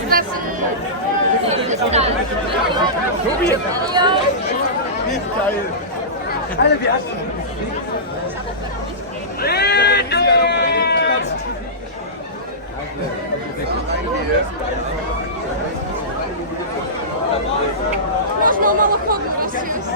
Ist das ein Tobi! Ja. Geil! Alter, wie hast du Ich muss noch mal gucken, was hier ist.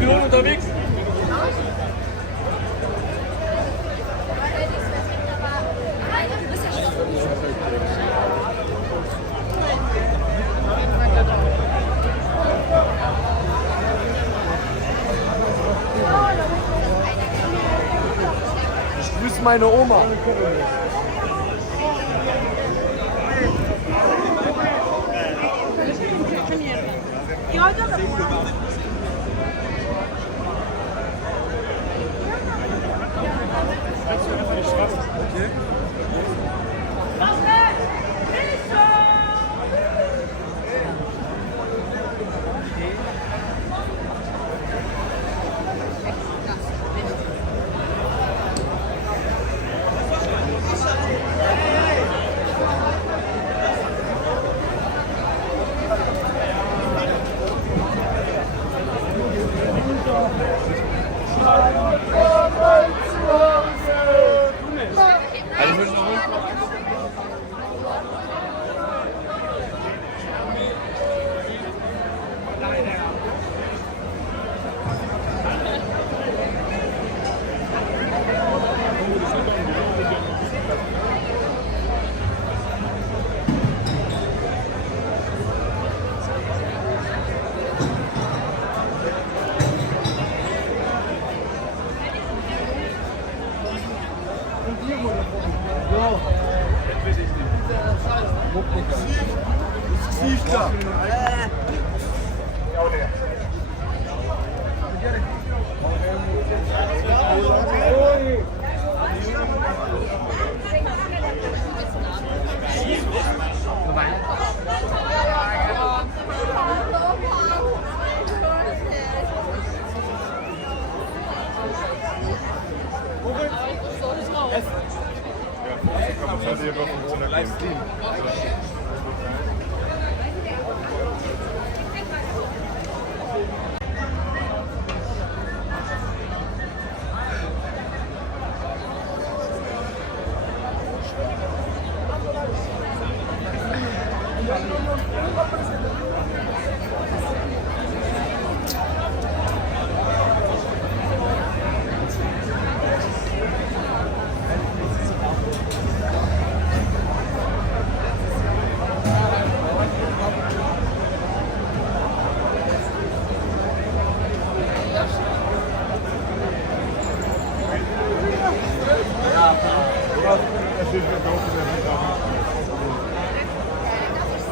Pilot unterwegs? Ich grüße meine Oma.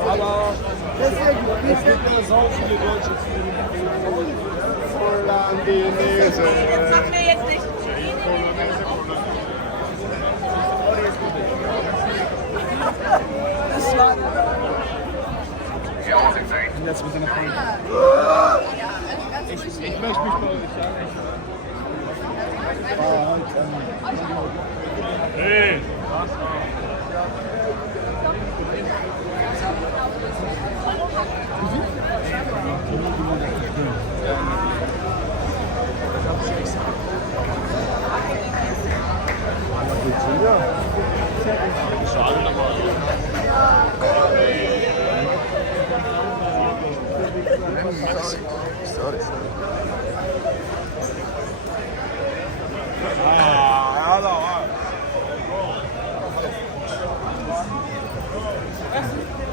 Aber deswegen, es gibt ja so viele Deutsche voll an die Nese. Das machen wir jetzt nicht. Jetzt mit seiner Freundin. Ich möchte mich bei euch Hey! Schade, aber.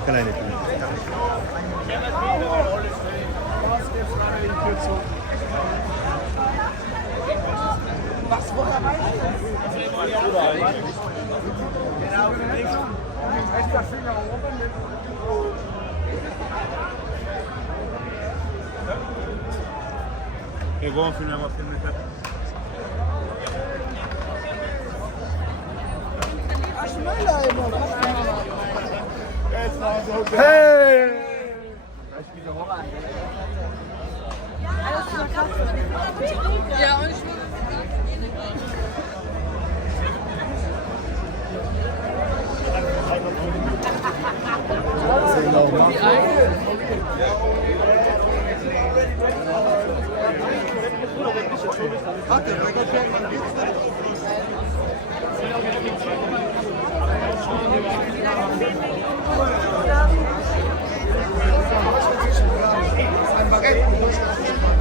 Kleine Kuh. Che gonfio una volta in Hey! Ja, und ich will.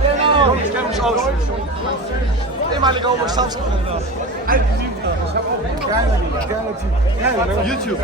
Genau. Ich kenne mich aus. Ehemaliger Homo Samstag. Geile Typ. Geil, YouTube.